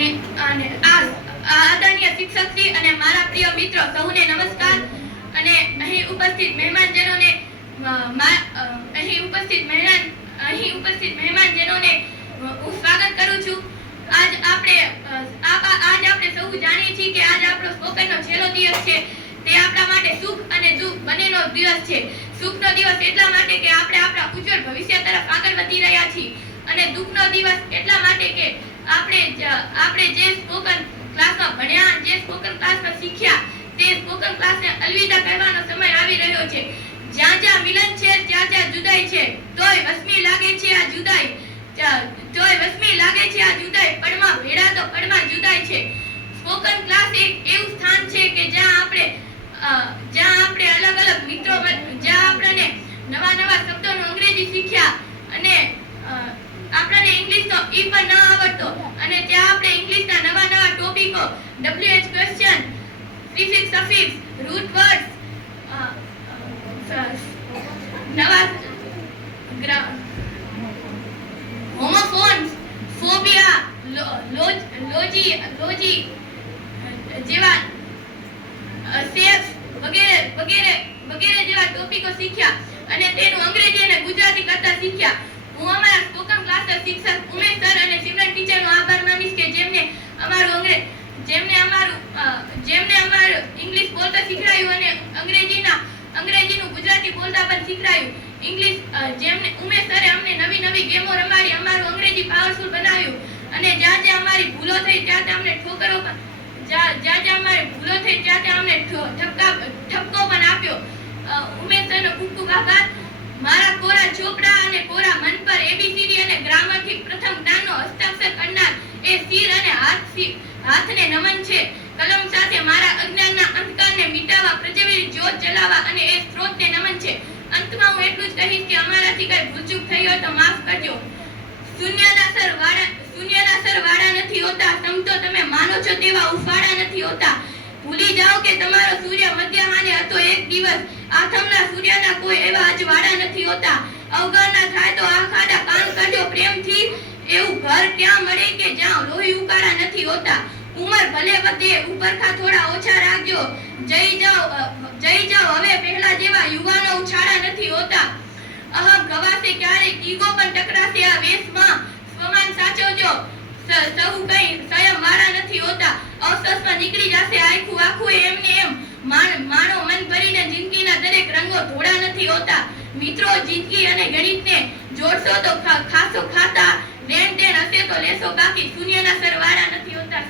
અને આદરણીય શિક્ષકશ્રી અને મારા પ્રિય મિત્રો સૌને નમસ્કાર. અને અહીં ઉપસ્થિત મહેમાનજનોને હું સ્વાગત કરું છું. આજ આપણે સૌ જાણીએ છીએ કે આજ આપણો સ્પોકનનો છેલ્લો દિવસ છે. તે આપણા માટે સુખ અને દુઃખ બંનેનો દિવસ છે. સુખનો દિવસ એટલા માટે કે આપણે આપણા ઉજ્જવળ ભવિષ્ય તરફ આગળ વધી રહ્યા છીએ, અને દુઃખનો દિવસ એટલા માટે કે આપણે જે સ્પોકન ક્લાસમાં ભણ્યા, જે સ્પોકન ક્લાસમાં શીખ્યા, તે સ્પોકન ક્લાસને અલવિદા કહેવાનો સમય આવી રહ્યો છે. જ્યાં જ્યાં મિલન છે ત્યાં જ્યાં જુદાઈ છે, તોય વસમી લાગે છે આ જુદાઈ, પળમાં ભેળા તો પળમાં જુદાઈ છે. સ્પોકન ક્લાસ એક એવું સ્થાન છે કે જ્યાં આપણે અલગ અલગ મિત્રો, જ્યાં આપણને નવા નવા શબ્દોનો અંગ્રેજી શીખ્યા, અને આપણને ઇંગ્લિશનો ઈ પણ ન આવડતો, અને ત્યાં આપણે ઇંગ્લિશના નવા નવા ટોપિકો, WH question, prefix, suffix, root words, નવા હોમોફોન્સ, ફોબિયા, લોજી જેવા સેક્સ વગેરે જેવા ટોપિકો શીખ્યા, અને તેનું અંગ્રેજી અને ગુજરાતી કરતા શીખ્યા. હું અમારા સ્પોકન ક્લાસના શિક્ષક ઉમેશ સર અને સિમરન ટીચરનો આભાર માનીશ કે જેમને અમારું ઇંગ્લિશ બોલતા શીખવાડ્યું અને અંગ્રેજીનું ગુજરાતી બોલતા પણ શીખવાડ્યું. ઉમેશ સરે અમને નવી નવી ગેમો રમાડી, અમારું અંગ્રેજી પાવરફુલ બનાવ્યું, અને જ્યાં જ્યાં અમારી ભૂલો થઈ ત્યાં અમને ઠપકો પણ આપ્યો. ઉમેશ સરનો ખૂબ ખૂબ આભાર. મારા કોરા ચોપડા અને કોરા મન પર એબીસીડી અને ગ્રામરથી પ્રથમ જ્ઞાનનો હસ્તાક્ષર કરનાર એ શિર અને હાથને નમન છે. કલમ સાથે મારા અજ્ઞાનના અંધકારને મિટાવવા, પ્રજ્વલિત જ્યોત જલાવવા અને એ સ્ત્રોતને નમન છે. અંતમાં હું એટલું જ કહીશ કે અમારાથી કઈ ભૂલચૂક થઈ હોય તો માફ કરજો. શૂન્યના સર વાળા નથી હોતા, સમજો તમે માનો છો તેવા ઉફાળા નથી હોતા. ભૂલી જાઓ કે તમારો સૂર્ય મધ્યમાને હતો એક દિવસ, આથમના સૂર્યના કોઈ એવા અજવાળા નથી હોતા. અવગણના થાય તો આ ખાડા કાન કરજો પ્રેમથી, એવું ઘર ક્યાં મળે કે જ્યાં લોહી ઉકાળા નથી હોતા. ઉંમર ભલે વધે, ઉપરખા થોડા ઓછા રાખજો. જઈ જાઓ હવે પહેલા જેવા યુવાનો ઉછાળા નથી હોતા. અહમ ગવાશે ક્યારેક, ઈગો પણ ટકરાશે આ વેશમાં. સ્વમાન સાચવજો, સહુ કઈ સંયમ વાળા નથી હોતા. અવસરમાં નીકળી જશે આખું એમને એમ. માણો મન ભરીને જિંદગીના દરેક રંગો ધોળા નથી હોતા. મિત્રો, જિંદગી અને ગણિતને જોડશો તો ખાસો ખાતા, લેણ દેણ હશે તો લેશો બાકી. શૂન્યના સર વાળા નથી હોતા.